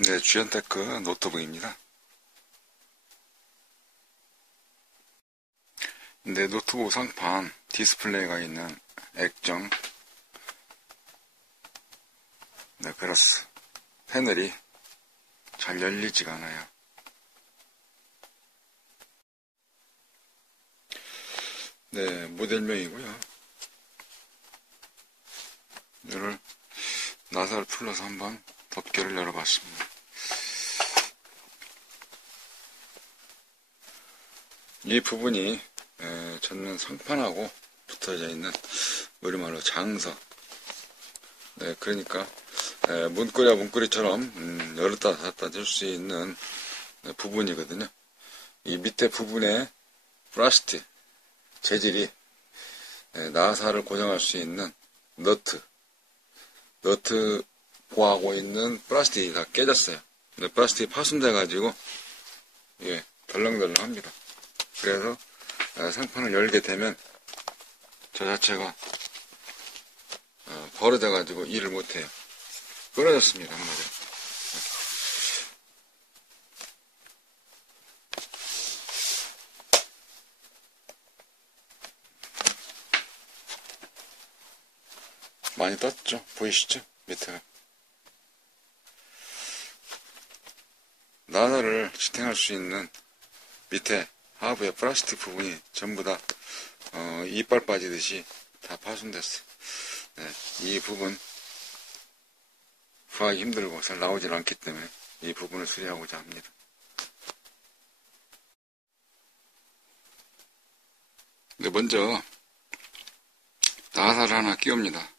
네, GN테크 노트북입니다. 네, 노트북 상판 디스플레이가 있는 액정 그라스 패널이 잘 열리지가 않아요. 네, 모델명이고요. 이를 나사를 풀러서 한번 덮개를 열어봤습니다. 이 부분이 전면 상판하고 붙어져 있는 우리말로 장석. 네, 그러니까 문고리와 문고리처럼 열었다 닫았다 될 수 있는 부분이거든요. 이 밑에 부분에 플라스틱 재질이 나사를 고정할 수 있는 너트 보하고 있는 플라스틱이 다 깨졌어요. 플라스틱이 파손돼 가지고 예, 덜렁덜렁합니다. 그래서 상판을 열게 되면 저 자체가 벌어져 가지고 일을 못해요. 끊어졌습니다. 한마디로. 많이 떴죠? 보이시죠? 밑에가. 나사를 지탱할 수 있는 밑에 하부의 플라스틱 부분이 전부 다 이빨 빠지듯이 다 파손됐어요. 네, 이 부분 구하기 힘들고 잘 나오질 않기 때문에 이 부분을 수리하고자 합니다. 먼저 나사를 하나 끼웁니다.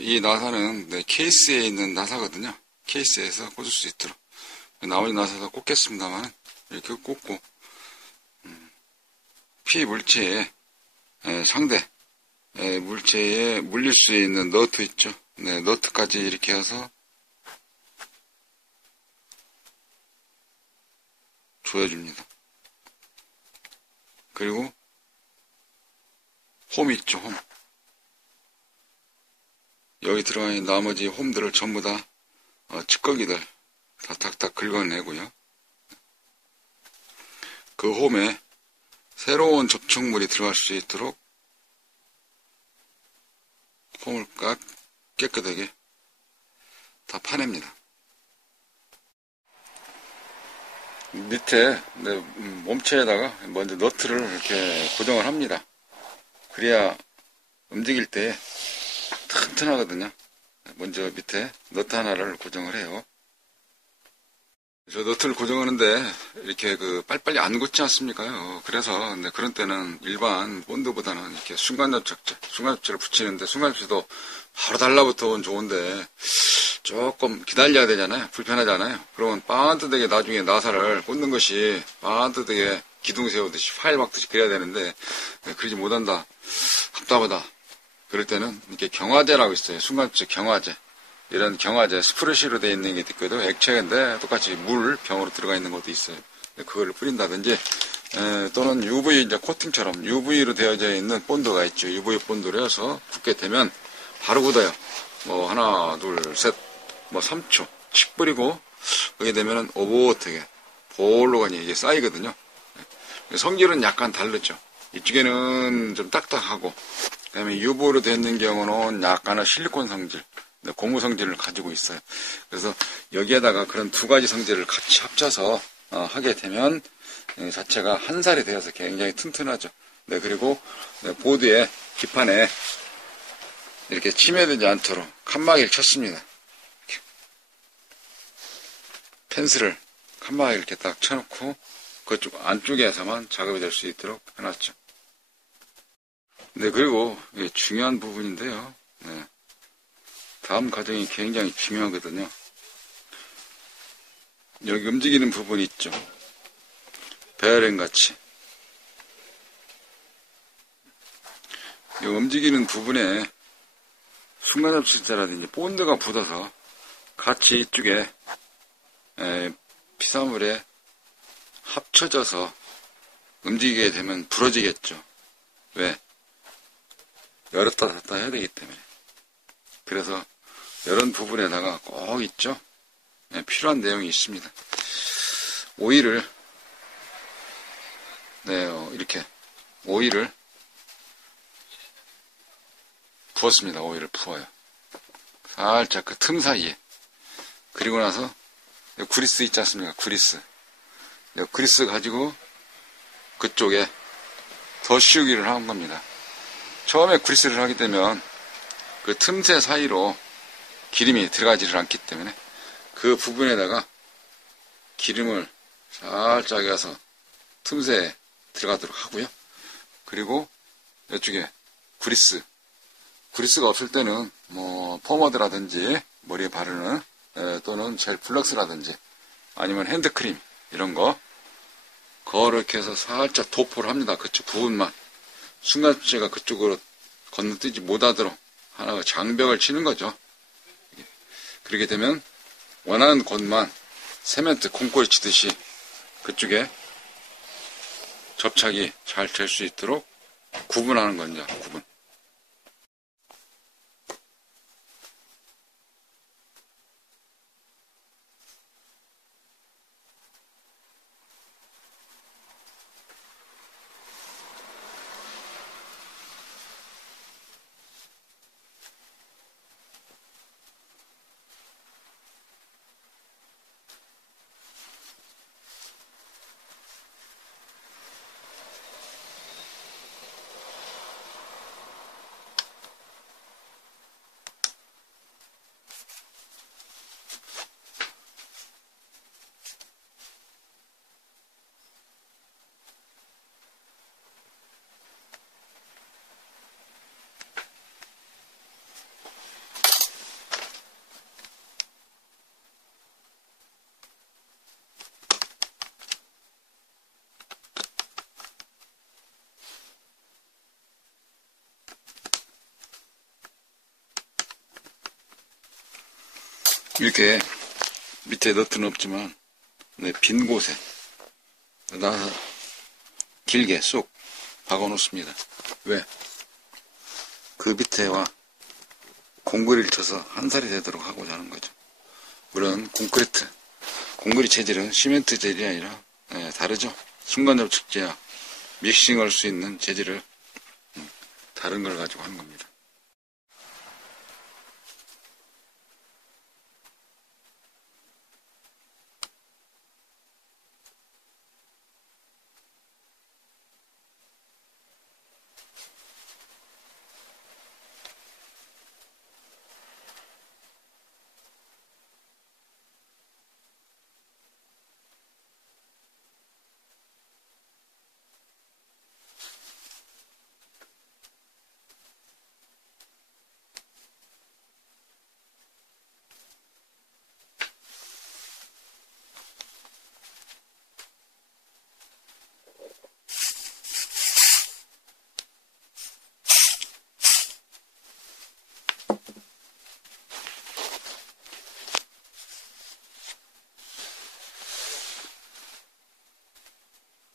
이 나사는 케이스에 있는 나사거든요. 케이스에서 꽂을 수 있도록 나머지 나사도 꽂겠습니다만 이렇게 꽂고 피 물체에 상대 물체에 물릴 수 있는 너트 있죠. 네, 너트까지 이렇게 해서 조여줍니다. 그리고 홈 있죠, 홈. 여기 들어가 있는 나머지 홈들을 전부 다 찌꺼기들 다 탁탁 긁어내고요. 그 홈에 새로운 접촉물이 들어갈 수 있도록 홈을 깨끗하게 다 파냅니다. 밑에 몸체에다가 먼저 너트를 이렇게 고정을 합니다. 그래야 움직일 때 튼튼하거든요. 먼저 밑에 너트 하나를 고정을 해요. 저 너트를 고정하는데 이렇게 빨리빨리 안 굳지 않습니까요? 그래서 그런 때는 일반 본드보다는 이렇게 순간접착제를 붙이는데 순간접착제도 바로 달라붙어온 좋은데 조금 기다려야 되잖아요. 불편하잖아요. 그러면 반듯하게 나중에 나사를 꽂는 것이 반듯하게 기둥 세우듯이 파일 박듯이 그래야 되는데 그러지 못한다. 답답하다. 그럴 때는 이렇게 경화제라고 있어요. 순간접착 경화제. 이런 경화제, 스프레시로 되어 있는 게 있거든요. 액체인데 똑같이 물 병으로 들어가 있는 것도 있어요. 그걸 뿌린다든지 또는 UV 이제 코팅처럼 UV로 되어져 있는 본드가 있죠. UV 본드로 해서 붓게 되면 바로 굳어요. 뭐 하나, 둘, 셋, 뭐 3초 칙 뿌리고 그게 되면은 오버워트게 볼로가니 이게 쌓이거든요. 성질은 약간 다르죠. 이쪽에는 좀 딱딱하고 그다음에 UV로 되어 있는 경우는 약간의 실리콘 성질. 고무 성질을 가지고 있어요. 그래서 여기에다가 그런 두 가지 성질을 같이 합쳐서 하게 되면 자체가 한 살이 되어서 굉장히 튼튼하죠. 그리고 보드의 기판에 이렇게 침해되지 않도록 칸막이를 쳤습니다. 펜슬을 칸막이 이렇게 딱 쳐놓고 그쪽 안쪽에서만 작업이 될 수 있도록 해놨죠. 그리고 이게 중요한 부분인데요. 다음 과정이 굉장히 중요하거든요. 여기 움직이는 부분이 있죠. 베어링 같이. 이 움직이는 부분에 순간접착제라든지 본드가 붙어서 같이 이쪽에 피사물에 합쳐져서 움직이게 되면 부러지겠죠. 왜? 열었다 닫았다 해야 되기 때문에. 그래서 이런 부분에다가 꼭 있죠. 필요한 내용이 있습니다. 오일을 이렇게 오일을 부었습니다. 오일을 부어요. 살짝 그 틈 사이에. 그리고 나서 그리스 있지 않습니까? 그리스. 그리스 가지고 그쪽에 더 씌우기를 한 겁니다. 처음에 그리스를 하게 되면 그 틈새 사이로 기름이 들어가지를 않기 때문에 그 부분에다가 기름을 살짝 해서 틈새에 들어가도록 하고요. 그리고 이쪽에 그리스가 없을 때는 뭐 포머드라든지 머리에 바르는 또는 젤 플럭스라든지 아니면 핸드크림 이런 거를 이렇게 해서 살짝 도포를 합니다. 그쪽 부분만 순간수체가 그쪽으로 건너뛰지 못하도록 하나 장벽을 치는 거죠. 그렇게 되면 원하는 곳만 세멘트 콘크리트 치듯이 그쪽에 접착이 잘 될 수 있도록 구분하는 거죠. 구분. 이렇게 밑에 너트는 없지만 빈 곳에 나서 길게 쏙 박아 놓습니다. 왜? 그 밑에와 공구리를 쳐서 한 살이 되도록 하고자 하는 거죠. 물론 콘크리트 재질은 시멘트 재질이 아니라 다르죠. 순간 접착제야 믹싱할 수 있는 재질을 다른 걸 가지고 하는 겁니다.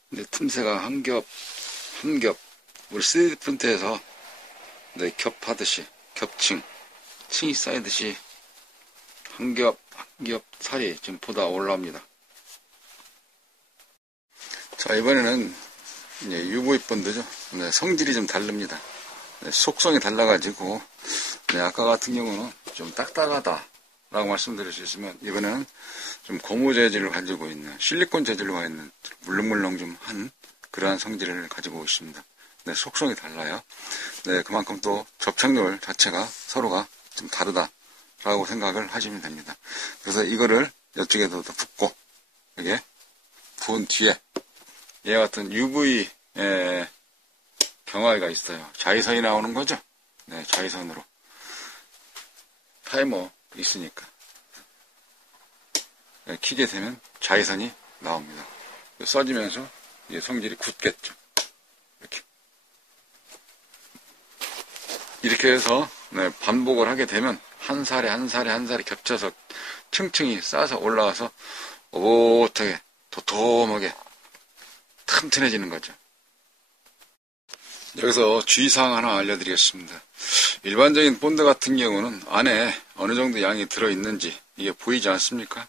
근데 틈새가 한 겹, 우리 3D 프린터에서 겹하듯이, 층이 쌓이듯이 한 겹 살이 지금 보다 올라옵니다. 자, 이번에는 UV 본드죠. 성질이 좀 다릅니다. 속성이 달라가지고, 아까 같은 경우는 좀 딱딱하다 라고 말씀드릴 수 있으면, 이번에는 좀 고무 재질을 가지고 있는, 실리콘 재질로 가 있는, 물렁물렁 좀 한 그러한 성질을 가지고 있습니다. 속성이 달라요. 그만큼 또 접착률 자체가 서로가 좀 다르다라고 생각을 하시면 됩니다. 그래서 이거를 이쪽에도 붓고, 이게 부은 뒤에, 얘와 같은 UV 경화기가 있어요. 자외선이 나오는 거죠. 자외선으로. 타이머 있으니까. 키게 되면 자외선이 나옵니다. 써지면서 성질이 굳겠죠. 이렇게 해서 반복을 하게 되면 한 살에 겹쳐서 층층이 쌓아서 올라와서 오붓하게 도톰하게 튼튼해지는 거죠. 여기서 주의사항 하나 알려드리겠습니다. 일반적인 본드 같은 경우는 안에 어느 정도 양이 들어있는지 이게 보이지 않습니까?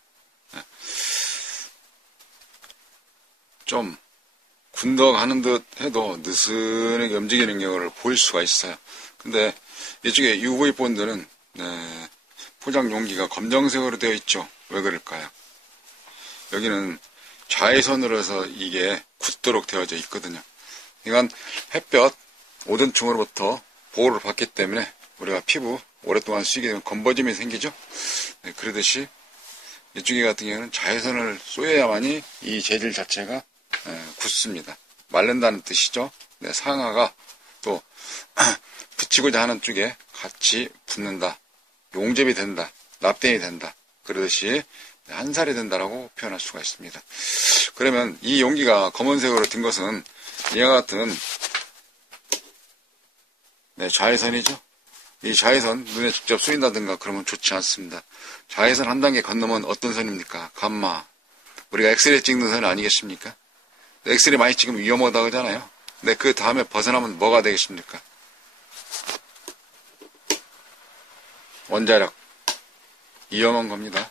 좀 군덕하는 듯 해도 느슨하게 움직이는 경우를 보일 수가 있어요. 근데 이쪽에 UV 본드는 포장 용기가 검정색으로 되어 있죠. 왜 그럴까요? 여기는 자외선으로 해서 이게 굳도록 되어져 있거든요. 그러니까 햇볕, 오존층으로부터 보호를 받기 때문에 우리가 피부 오랫동안 쓰게 되면 검버짐이 생기죠. 그러듯이 이쪽에 같은 경우는 자외선을 쏘여야만이 이 재질 자체가 굳습니다. 마른다는 뜻이죠. 상하가 또 붙이고자 하는 쪽에 같이 붙는다. 용접이 된다. 납땜이 된다. 그러듯이 한 살이 된다라고 표현할 수가 있습니다. 그러면 이 용기가 검은색으로 든 것은 이와 같은 자외선이죠. 이 자외선 눈에 직접 쏘인다든가 그러면 좋지 않습니다. 자외선 한 단계 건너면 어떤 선입니까? 감마. 우리가 엑스레이 찍는 선 아니겠습니까? 엑스레이 많이 찍으면 위험하다고 하잖아요. 근데 그 다음에 벗어나면 뭐가 되겠습니까? 원자력. 위험한 겁니다.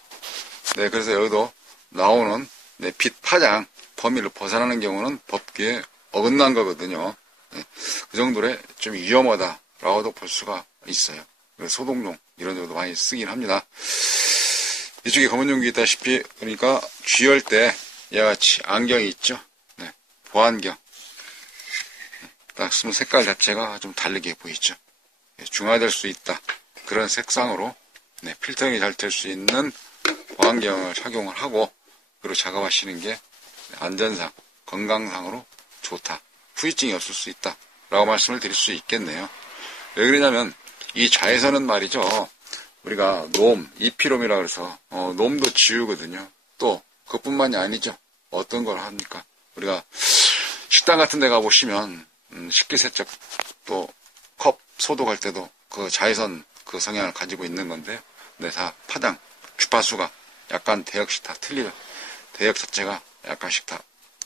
그래서 여기도 나오는 빛 파장 범위를 벗어나는 경우는 법규에 어긋난 거거든요. 그 정도로 좀 위험하다라고도 볼 수가 있어요. 소독용 이런 정도 많이 쓰긴 합니다. 이쪽에 검은 용기 있다시피 그러니까 쥐열 때 이와 같이 안경이 있죠. 보안경. 딱 쓰면 색깔 자체가 좀 다르게 보이죠. 중화될 수 있다. 그런 색상으로 필터링이 잘 될 수 있는 보안경을 착용을 하고 그리고 작업하시는 게 안전상, 건강상으로 좋다. 후유증이 없을 수 있다. 라고 말씀을 드릴 수 있겠네요. 왜 그러냐면 이 자외선은 말이죠. 우리가 놈, 이피롬이라고 해서 놈도 지우거든요. 또 그것뿐만이 아니죠. 어떤 걸 합니까? 우리가 식당 같은 데 가보시면 식기세척 또 컵 소독할 때도 그 자외선 그 성향을 가지고 있는 건데 다 파장, 주파수가 약간 대역씩 다 틀리죠. 대역 자체가 약간씩 다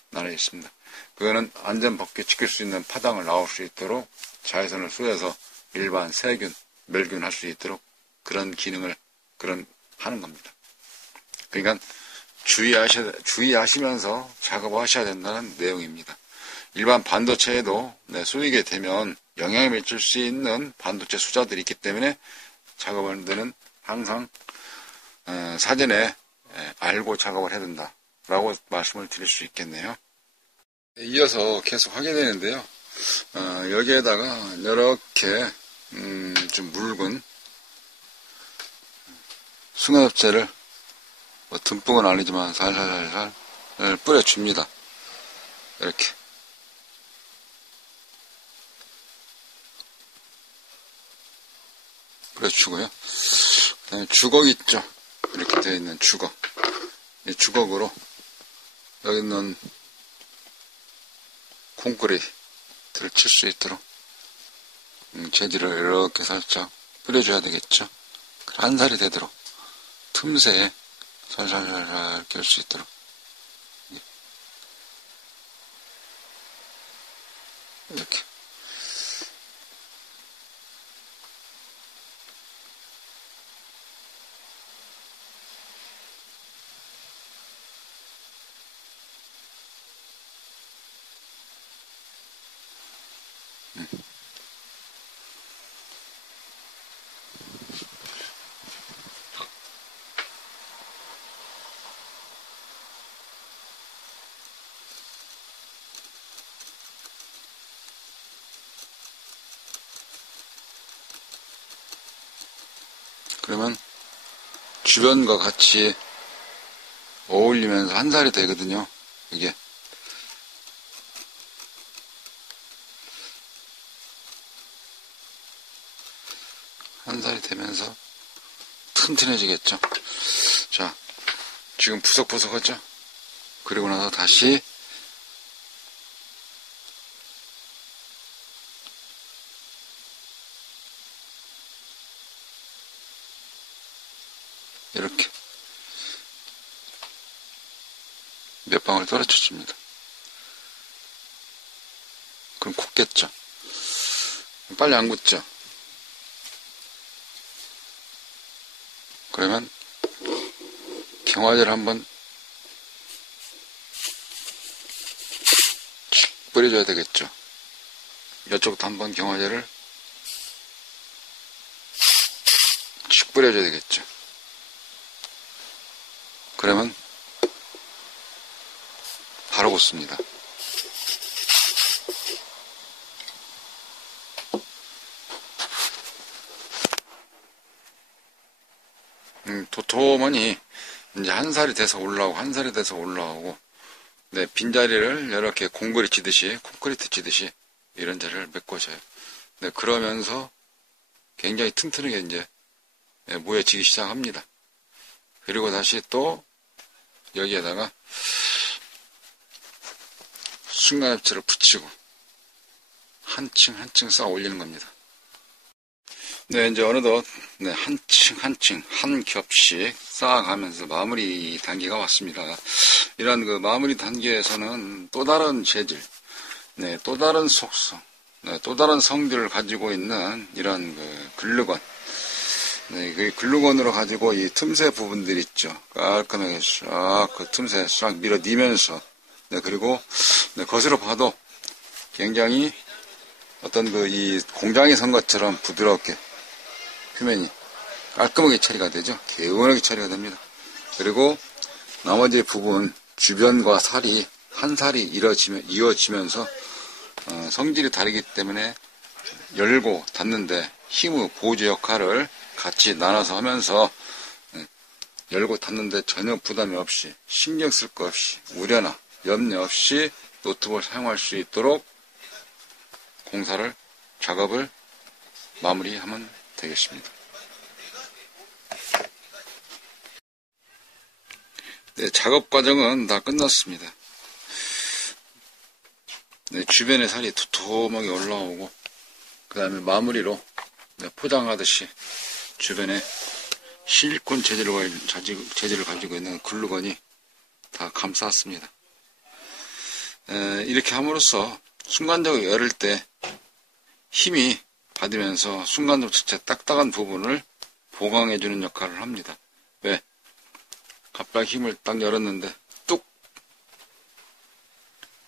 나눠져 있습니다. 그거는 안전법규 지킬 수 있는 파장을 나올 수 있도록 자외선을 쏘여서 일반 세균, 멸균 할 수 있도록 그런 기능을 하는 겁니다. 그러니까 주의하시면서 작업을 하셔야 된다는 내용입니다. 일반 반도체에도 쏘이게 되면 영향을 미칠 수 있는 반도체 수자들이 있기 때문에 작업원들은 항상 사전에 알고 작업을 해야 된다라고 말씀을 드릴 수 있겠네요. 이어서 계속 하게 되는데요. 여기에다가 이렇게 좀 묽은 승합제를 듬뿍은 아니지만 살살살살 뿌려줍니다. 이렇게. 뿌려주고요. 그 다음에 주걱 있죠. 이렇게 되어 있는 주걱. 이 주걱으로 여기 있는 콘크리트를 칠 수 있도록 재질을 이렇게 살짝 뿌려줘야 되겠죠. 한 살이 되도록 틈새에 살살살살 낄 수 있도록 이렇게. 그러면 주변과 같이 어울리면서 한 살이 되거든요. 이게. 한 살이 되면서 튼튼해지겠죠. 자, 지금 푸석푸석하죠? 그리고 나서 다시 이렇게 몇 방울 떨어져 줍니다. 그럼 굳겠죠? 빨리 안 굳죠? 경화제를 한번 뿌려줘야 되겠죠. 이쪽도 한번 경화제를 쭉 뿌려줘야 되겠죠. 그러면 바로 굳습니다. 도톰하니 이제 한 살이 돼서 올라오고 네, 빈자리를 이렇게 공구리 치듯이 콘크리트 치듯이 이런 자리를 메꿔줘요. 네, 그러면서 굉장히 튼튼하게 이제 모여지기 시작합니다. 그리고 다시 또 여기에다가 순간엽체를 붙이고 한 층 한 층 쌓아 올리는 겁니다. 네, 이제 어느덧 네, 한 층 한 층 한 겹씩 쌓아가면서 마무리 단계가 왔습니다. 이런 그 마무리 단계에서는 또 다른 재질, 네, 또 다른 속성, 네, 또 다른 성질을 가지고 있는 이런 그 글루건, 네, 그 글루건으로 가지고 이 틈새 부분들 있죠. 깔끔하게 쫙 그 틈새 쫙 밀어내면서, 네, 그리고 네, 겉으로 봐도 굉장히 어떤 그 이 공장에 선 것처럼 부드럽게 표면이 깔끔하게 처리가 되죠. 개운하게 처리가 됩니다. 그리고 나머지 부분 주변과 살이 한 살이 이어지면서 성질이 다르기 때문에 열고 닫는데 힘의 보조 역할을 같이 나눠서 하면서 열고 닫는데 전혀 부담이 없이 신경 쓸 것 없이 우려나 염려 없이 노트북을 사용할 수 있도록 작업을 마무리하면 되겠습니다. 네, 작업 과정은 다 끝났습니다. 네, 주변에 살이 도톰하게 올라오고 그 다음에 마무리로 네, 포장하듯이 주변에 실리콘 재질을 가지고 있는 글루건이 다 감쌌습니다. 이렇게 함으로써 순간적으로 열을 때 힘이 받으면서 순간적으로 진짜 딱딱한 부분을 보강해주는 역할을 합니다. 왜? 갑자기 힘을 딱 열었는데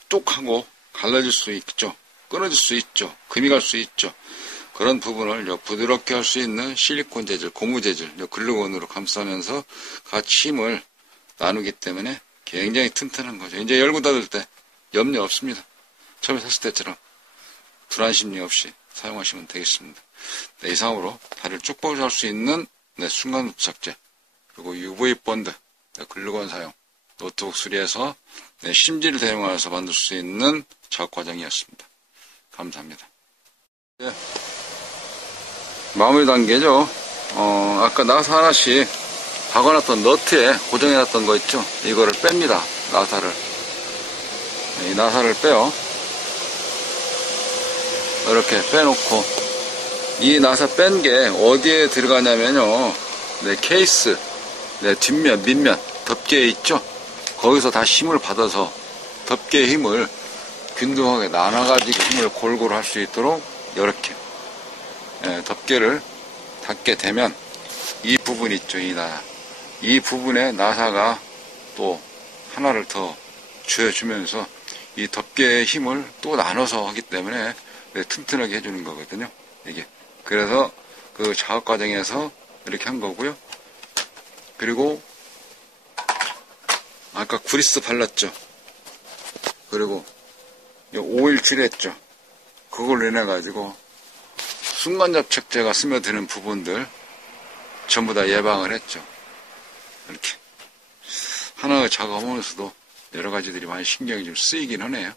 뚝 하고 갈라질 수 있죠. 끊어질 수 있죠. 금이 갈 수 있죠. 그런 부분을 부드럽게 할 수 있는 실리콘 재질, 고무 재질, 글루건으로 감싸면서 같이 힘을 나누기 때문에 굉장히 튼튼한 거죠. 이제 열고 닫을 때 염려 없습니다. 처음에 샀을 때처럼 불안심리 없이 사용하시면 되겠습니다. 네, 이상으로 다리를 쭉 뻗어줄 수 있는 순간 부착제, 그리고 UV 본드, 글루건 사용, 노트북 수리해서 심지를 대용하여서 만들 수 있는 작업 과정이었습니다. 감사합니다. 네, 마무리 단계죠. 아까 나사 하나씩 박아놨던 너트에 고정해놨던 거 있죠. 이거를 뺍니다. 나사를. 이 나사를 빼요. 이렇게 빼놓고 이 나사 뺀 게 어디에 들어가냐면요. 네, 케이스, 네, 뒷면, 밑면, 덮개에 있죠. 거기서 다 힘을 받아서 덮개의 힘을 균등하게 나눠가지고 힘을 골고루 할 수 있도록 이렇게 덮개를 닫게 되면 이 부분 있죠. 이 부분에 나사가 또 하나를 더 쥐어주면서 이 덮개의 힘을 또 나눠서 하기 때문에 튼튼하게 해주는 거거든요. 이게. 그래서 그 작업 과정에서 이렇게 한 거고요. 그리고 아까 그리스 발랐죠. 그리고 오일 칠했죠. 그걸 인해 가지고 순간접착제가 스며드는 부분들 전부 다 예방을 했죠. 이렇게 하나의 작업하면서도 여러 가지들이 많이 신경이 좀 쓰이긴 하네요.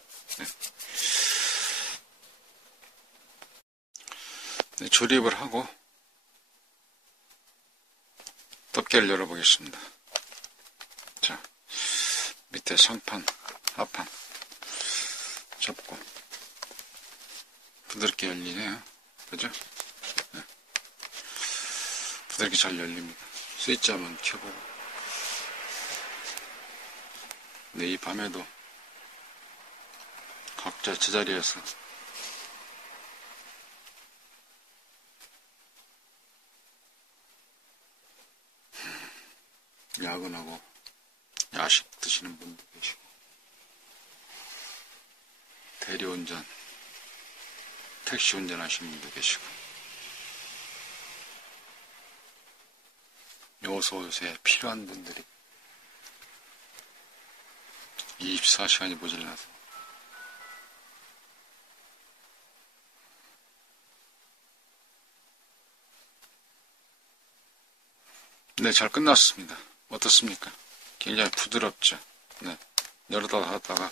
네, 조립을 하고 덮개를 열어보겠습니다. 자, 밑에 상판, 하판 접고 부드럽게 열리네요. 그죠? 네. 부드럽게 잘 열립니다. 스위치 한번 켜보고. 네, 이 밤에도 각자 제자리에서 야근하고 야식 드시는 분도 계시고, 대리운전, 택시 운전하시는 분도 계시고, 요소요새 필요한 분들이 24시간이 모자라서 네, 잘 끝났습니다. 어떻습니까? 굉장히 부드럽죠. 네, 여러다가 하다가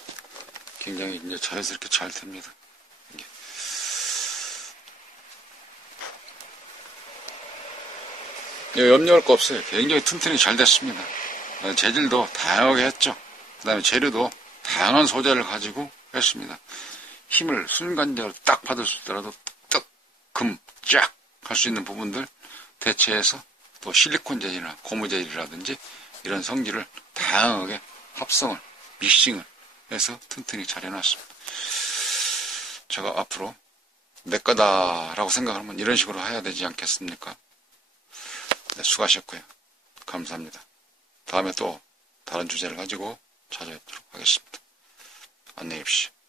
굉장히 이제 자연스럽게 잘 됩니다. 염려할 거 없어요. 굉장히 튼튼히 잘 됐습니다. 재질도 다양하게 했죠. 그 다음에 재료도 다양한 소재를 가지고 했습니다. 힘을 순간적으로 딱 받을 수 있더라도 떡, 금, 쫙 할 수 있는 부분들 대체해서 또 실리콘 재질이나 고무 재질이라든지 이런 성질을 다양하게 합성을, 믹싱을 해서 튼튼히 잘 해놨습니다. 제가 앞으로 내 거다라고 생각하면 이런 식으로 해야 되지 않겠습니까? 네, 수고하셨고요. 감사합니다. 다음에 또 다른 주제를 가지고 찾아뵙도록 하겠습니다. 안녕히 계십시오.